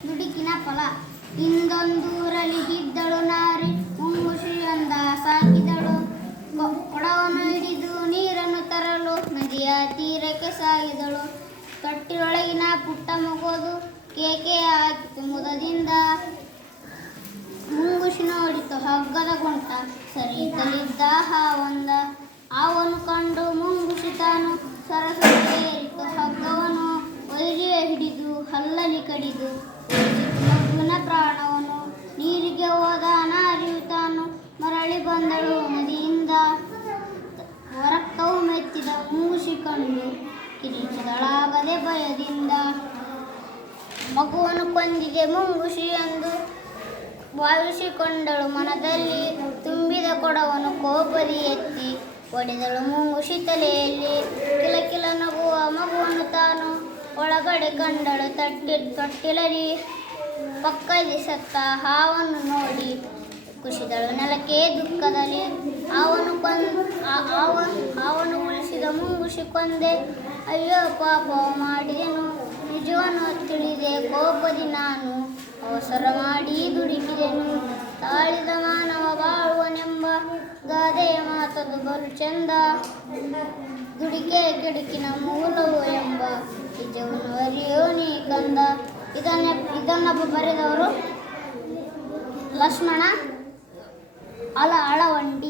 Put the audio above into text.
ದುಡುಕಿನ ಫಲ. ಹಿಂದೊಂದೂರಲ್ಲಿ ಇದ್ದಳು ನಾರಿ, ಮುಂಗುಸಿಯೊಂದ ಸಾಕಿದಳು. ಕೊಡವನ್ನು ಹಿಡಿದು ನೀರನ್ನು ತರಲು ನದಿಯ ತೀರಕ್ಕೆ ಸಾಗಿದಳು. ತೊಟ್ಟಿಲೊಳಗಿನ ಪುಟ್ಟ ಮಗುವುದು ಕೇಕೆ ಹಾಕಿತು ಮುದದಿಂದ. ಮುಂಗುಸಿ ನೋಡಿತು ಹಗ್ಗದ ಗುಂಟ, ಸರಿತಲಿದ್ದ ಹಾವೊಂದ. ಹಾವನ್ನು ಕಂಡು ಮುಂಗುಸಿ ತಾನು ಸರಸಕ್ಕೆ ಏರಿತು ಹಗ್ಗವನು. ವೈರಿಯ ಹಿಡಿದು ಹಲ್ಲಲಿ ಕಡಿದು ಮಗುವಿನ ಪ್ರಾಣವನು. ನೀರಿಗೆ ಹೋದ ನಾರಿಯು ತಾನು ಮರಳಿ ಬಂದಳು ನದಿಯಿಂದ. ರಕ್ತವು ಮೆತ್ತಿದ ಮುಂಗುಸಿ ಕಂಡು ಕಿರಿಚಿದಳಾಗದೆ ಭಯದಿಂದ. ಮಗುವನ್ನು ಕೊಂದಿದೆ ಮುಂಗುಸಿ ಎಂದು ಭಾವಿಸಿಕೊಂಡಳು ಮನದಲ್ಲಿ. ತುಂಬಿದ ಕೊಡವನ್ನು ಕೋಪದಿ ಎತ್ತಿ ಹೊಡೆದಳು ಮುಂಗುಸಿ ತಲೆಯಲ್ಲಿ. ಕಿಲಕಿಲ ನಗುವ ಮಗುವನ್ನು ತಾನು ಒಳಗಡೆ ಕಂಡಳು ತೊಟ್ಟಿಲಲ್ಲಿ. ಪಕ್ಕದಿ ಸತ್ತ ಹಾವನ್ನು ನೋಡಿ ಕುಸಿದಳು ನೆಲಕ್ಕೆ ದುಃಖದಲ್ಲಿ. ಹಾವನ್ನು ಉಳಿಸಿದ ಮುಂಗುಸಿ ಕೊಂದೆ, ಅಯ್ಯೋ ಪಾಪವು ಮಾಡಿದೆನು, ನಿಜವನ್ನು ತಿಳಿದೆ ಕೋಪದಿ ನಾನು ಅವಸರ ಮಾಡಿ ದುಡುಕಿದೆನು. ತಾಳಿದ ಮಾನವ ಬಾಳುವನೆಂಬ ಗಾದೆಯ ಮಾತದು ಬಲು ಚಂದ. ದುಡಿಕೆ ಕೆಡುಕಿನ ಮೂಲವು ಎಂಬ ನಿಜವನ್ನು ಅರಿಯೋ ನೀ ಕಂದ. ಇದನ್ನ ಬರೆದವರು ಲಕ್ಷ್ಮಣ ಅಳವಂಡಿ.